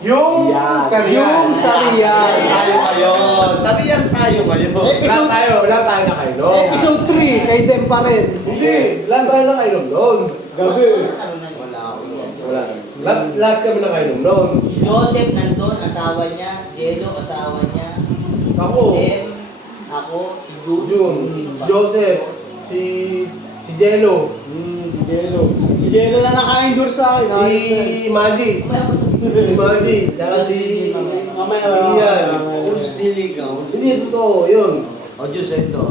Yung Sarian. Yung Sarian. Tayo ngayon. Sarian tayo ngayon. Wala tayo na kayo noon. Episode 3, kay Dem pa rin. Hindi, lahat tayo na kayo noon. Gabi. Wala. Lahat kami na kayo noon. Si Joseph nandun, asawa niya. Jello, asawa niya. Ako, Dem, ako, si June. Jun, Joseph, si Jello, Si Jello. Si Jello na naka-endure sa akin. si Maji, tsaka si Ian. Ulos diligaw. Hindi, totoo, yun. O Diyos, ito.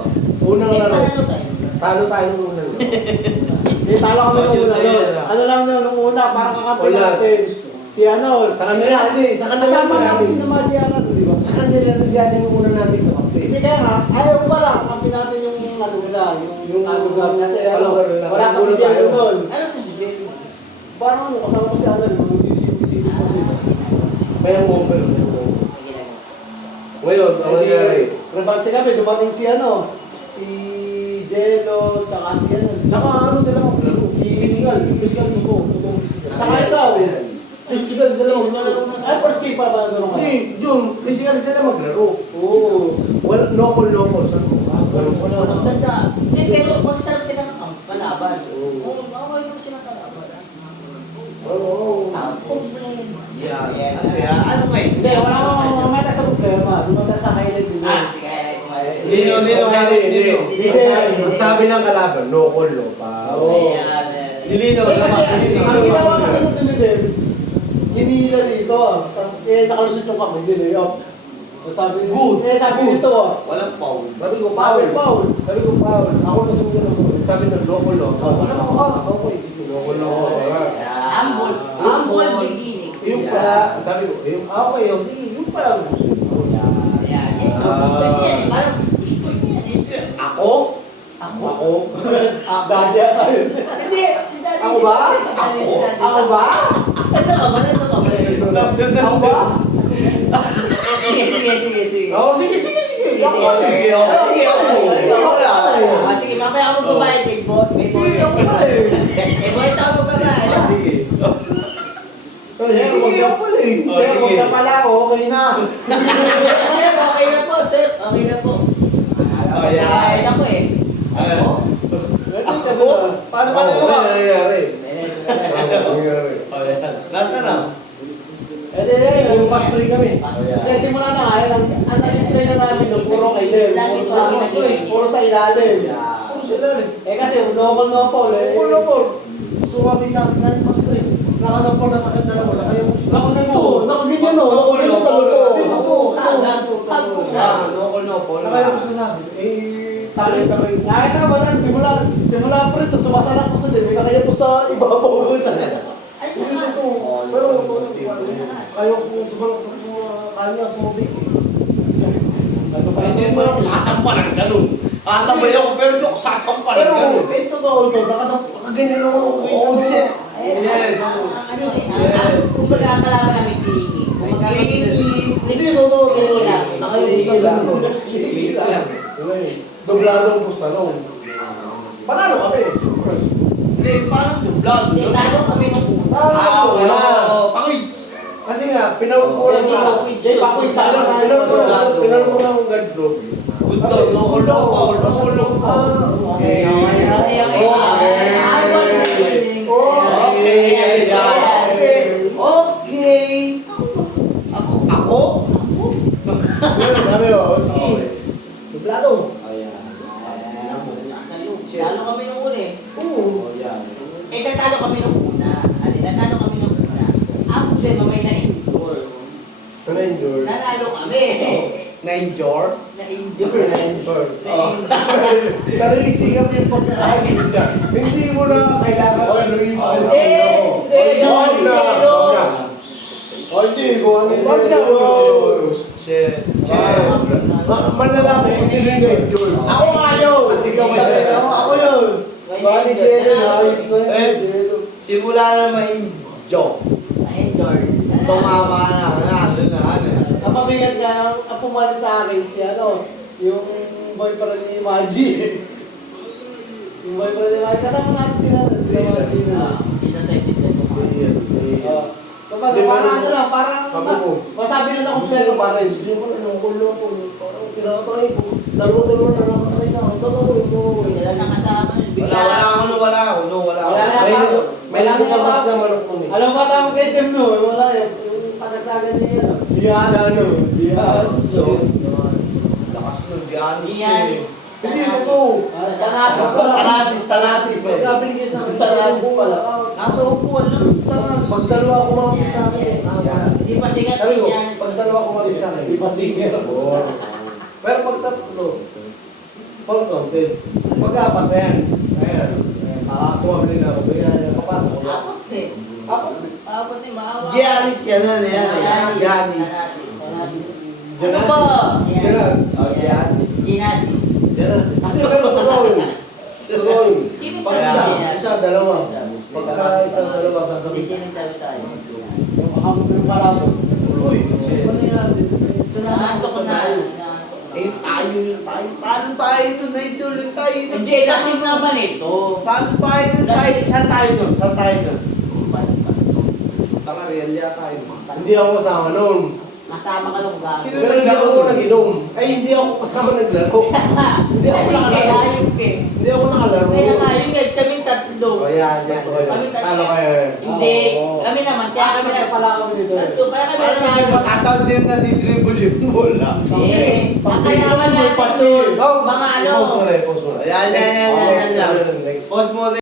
Unang Eh, laro. panalo tayo. Talo tayo nung unang laro. Hindi, talo kami nung una. Ano lang nung una, parang kakampi Wala. natin. Si ano, Sa kanila, hindi, sa kanila kasama natin namin. si Namadiana, di ba? Sa kanila nang galing yung una natin kakampi. Hindi kaya nga, ayaw ko pala, kakampi natin yung ano nila, yung alugar. Kasi ano, Alugar nila. wala pa si Siguro Jello tayo. doon. Ano sa Jello? Parang ano, kasama ko si ano, yung sisip ko sila. May hangover. Ngayon, ang nangyari. Rebanse kami, dumating si ano, si Jello, tsaka si ano, tsaka ano sila, si Physical ko, tsaka ikaw, Physical sila maglaro. Ay, first game pa ba naglaro ka? Hindi, Jun, physical sila maglaro. Oo. Wala, local. Saan mo? Ganun ko na. Ang ganda. Hindi, pero mag-start sila ng palaban. Oo. Oo, okay naman sila kalaban. Oo. Tapos, Yan. Ano kayo? Hindi, wala akong mata sa problema. Doon tayo sa highlight din. sige, Nino. Ang sabi ng kalaban, local, pa. Oo. Nino. Kasi, ang ginawa kasi ng Dinidem, hinihila dito, tapos nakalusot yung kamay, dinayop. So sabi nito, Walang foul. Sabi ko, foul. Ako na sumunod ako. Sabi ng local, Kasama ko, okay, sige. Local. Humble beginning. Yung pala, sabi ko, okay, sige, yung pala gusto ko. Yan, gusto niya. Parang gusto niya. Ako? Daddy ata yun. Hindi, si Daddy. Ako ba? Si Daddy. Ako ba? Ito ka ba? Ako ba? Sige. Oo, sige. Sige, ako. Sige, mamaya ako babae, big boy. Sige, ako ba eh. Eh, boy, tao mo babae. Sige. Sige, ako pala eh. Sir, huwag na pala, okay na. Sir, okay na po, sir. Okay na po. Ay, ako eh. Paano Ano ba? nangyayari? Nasaan na? Yung Pass play kami. simula na nga, ang nag-play na namin nung puro kay Dem, puro sa ilalim. Puro sila rin. Kasi local eh. Sumabi sa akin na ito eh. Nakasampol na sakit na naman. Kaya mo Nakaganyan no, nakaganyan talaga. Nakaya ko sinabi. Talay ka kayo. Nakita ba na, simula pa rin, sumasalak sa din, may nakaya po sa ibabaw na. Ay, Pero kayo kung sumalak sa kanya sumabik eh. Hindi mo ako sasampalan ganun. Kasabay ako pero hindi ako sasampalan Pero ganun. totoo ito. Nakaganyan naman ako. Oo, shit. ano eh, kumbaga akala ka namin clingy. Hindi, totoo. Clingy lang. Nakayubos na lang. Doblado po sa long. Panalo kami. Hindi, parang dublado. Hindi, talo kami nung una. Wala. Pakit. Kasi nga, pinagkulang Hindi, na. Pakwits Hindi, Pakwits, ano na, Pinagkulang ang ganito. Good dog. Loko. Okay. Okay. Ako? Sabi ko, sige. Doblado. Talo kami nung una eh. Oo. Eh, natalo kami nung una. Natalo kami nung una. Ang problema may na-endure. Na-injured. Nanalo kami. Na-injure? Na-endure. Sariling sikap yung pagkakain ka. Hindi mo na kailangan ano yung Wag na. Shit. Manlalaki kasi rin na-injured. Ako ayaw! Ikaw Ako yun! Bali, Simula na ma-injure. Na-endure. Tumama na. Ang mabigat nga, ang pumalit sa akin si ano, yung boyfriend ni Maji. Yung boyfriend ni Maji, kasama natin sila Maji na. Kapag Di ba, parang ano, ano lang, parang Pabuko. masabi na ako Gusto sa'yo ko pare, gusto ko ano, kulo ko. Parang tinatay ko. Dalawa na lang sa isa. Wala na kasama. Bigla Wala lang. ako, wala ako. Wala ako. na. May lago pa kasi sa manok mo eh. Alam ba tama kay Tim no? Wala yun. Yung kasagsagan niya yan. Giannis. Giannis. Lakas nun, Giannis. Giannis. Hindi ko. Tanasis pala. Tanasis. Pagkabin niya sa akin. Tanasis pala. Nasa upuan lang. Tanasis. Pag dalawa kumapit sa akin. Hindi pa sikat Sabi si ko, Giannis. pag dalawa kumapit sa akin. Ipasisir. Pero pag tatlo, pag counted. Pag-apat na yan. Ayan. Suwabi nila ako. Kaya papasok ko. Apat eh. Apat. Apat eh, maawa. Giannis yan na yan. Giannis. Ano ba? Giannis. Oh, Giannis. Giannis. Giannis. Pero totoo yun. Totoo yun. Sino Pag sabi isa, niya? isa, dalawa. Pagka isa, dalawa, Hindi sasabihin. sino sabi sa akin. Yung ako yung malabo. Uy, Ano yan? Nanganto ko na. eh, tayo yun tayo. Paano tayo nun? Idol tayo nun. Hindi, lasing naman ito. Paano tayo nun? Saan tayo nun? Saan tayo nun? Tama, real yata tayo. Hindi ako kasama noon. Kasama ka nung gago. Sino Pero hindi ako nag-inom. Ay, hindi ako kasama naglaro. Hindi ako Kasi nakalaro. kaya ayun ke. Hindi ako nakalaro. Kaya nga yun eh, kami tatlo. O yan, yan. Kami Paano tatlo. kaya? Hindi, kami naman, kaya kami Kaya na pala ako dito. tatlo, kaya kami Paano na yung matatawag din na di-dribble yung bola? Hindi, ang kayaman natin Pati. doon, mga ano. Post mo na, post mo na. Ayan, yan, yan, yan, yan. Next. Post mo